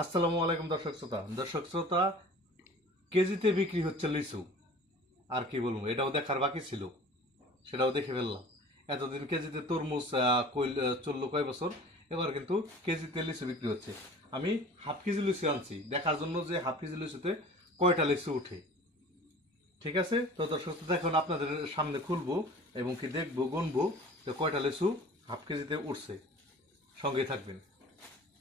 আসসালামু আলাইকুম দর্শক শ্রোতা। দর্শক শ্রোতা, কেজিতে বিক্রি হচ্ছে লিচু। আর কি বলব, এটাও দেখার বাকি ছিল। সেটাও দেখে ফেললাম। এতদিন কেজিতে তরমুজ চলল কয় বছর? এবার কিন্তু কেজিতে লিচু বিক্রি হচ্ছে। আমি হাফ কেজি লিচু আনছি। দেখার জন্য যে হাফ কেজি লিচুতে কয়টা লিচু উঠে। ঠিক আছে? তো দর্শক এখন আপনাদের সামনে খুলবো এবং কি দেখব, গুনবো যে কয়টা লিচু হাফ কেজিতে উঠছে। সঙ্গে থাকবেন।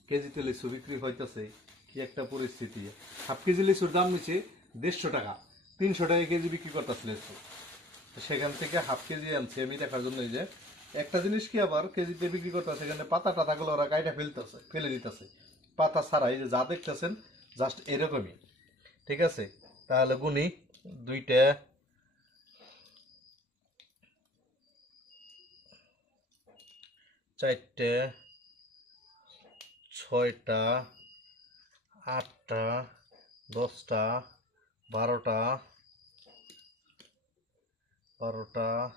কেজিতে লিচু বিক্রি হইতেছে, কি একটা পরিস্থিতি। হাফ কেজি লিচুর দাম নিচে দেড়শো টাকা, তিনশো টাকা কেজি বিক্রি করতেছে লিচু। সেখান থেকে হাফ কেজি আনছি আমি দেখার জন্য এই যে একটা জিনিস কি আবার, কেজিতে বিক্রি করতেছে সেখানে পাতা টাতাগুলো ওরা কাইটা ফেলতেছে, ফেলে দিতেছে। পাতা ছাড়াই যে যা দেখতেছেন জাস্ট এরকমই। ঠিক আছে? তাহলে গুনি, দুইটা। চারটে, ছয়টা, আটটা, দশটা, বারোটা বারোটা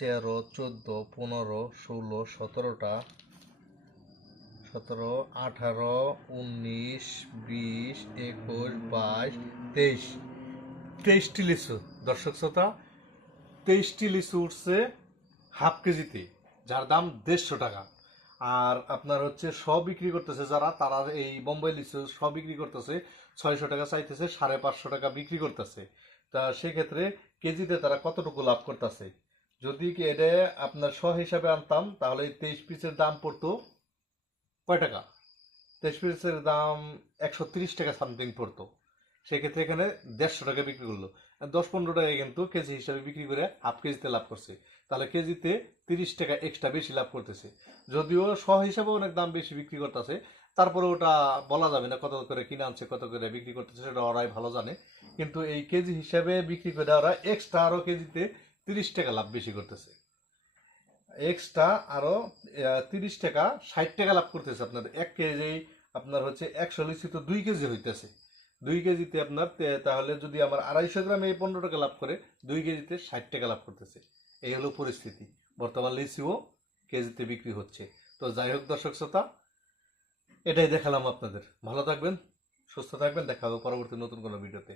তেরো, চোদ্দ, পনেরো, ষোলো, সতেরোটা। সতেরো, আঠারো, উনিশ, বিশ, একুশ, বাইশ, তেইশ। তেইশটি লিচু। দর্শক শ্রোতা, তেইশটি লিচু উঠছে হাফ কেজিতে, যার দাম দেড়শো টাকা। আর আপনার হচ্ছে সব বিক্রি করতেছে যারা, তারা এই বোম্বাই লিচু সব বিক্রি করতেছে, ছয়শো টাকা চাইতেছে, সাড়ে পাঁচশো টাকা বিক্রি করতেছে। তা সেক্ষেত্রে কেজিতে তারা কতটুকু লাভ করতেছে? যদি কি এটা আপনার শ হিসাবে আনতাম, তাহলে তেইশ পিসের দাম পড়তো কয় টাকা? তেইশ পিসের দাম একশো তিরিশ টাকা সামথিং পড়তো। সেক্ষেত্রে এখানে দেড়শো টাকা বিক্রি করল। দশ পনেরো টাকা কিন্তু কেজি হিসাবে বিক্রি করে হাফ কেজিতে লাভ করছে। তাহলে কেজিতে তিরিশ টাকা এক্সট্রা বেশি লাভ করতেছে। যদিও শ হিসাবে অনেক দাম বেশি বিক্রি করতেছে। তারপরে ওটা বলা যাবে না কত করে কিনে আনছে, কত করে বিক্রি করতেছে, সেটা ওরাই ভালো জানে। কিন্তু এই কেজি হিসাবে বিক্রি করে ওরা এক্সট্রা আরও কেজিতে তিরিশ টাকা লাভ বেশি করতেছে। এক্সট্রা আরও তিরিশ টাকা, ষাট টাকা লাভ করতেছে আপনার। এক কেজি আপনার হচ্ছে একশো লিচি তো দুই কেজি হইতেছে। দুই কেজিতে আপনার তাহলে যদি আমার আড়াইশো গ্রামে এই পনেরো টাকা লাভ করে, দুই কেজিতে ষাট টাকা লাভ করতেছে। এই হলো পরিস্থিতি। বর্তমান লিচিও কেজিতে বিক্রি হচ্ছে। তো যাই হোক দর্শক শ্রোতা, এটাই দেখালাম আপনাদের। ভালো থাকবেন, সুস্থ থাকবেন, দেখা হবে পরবর্তী নতুন কোনো ভিডিওতে।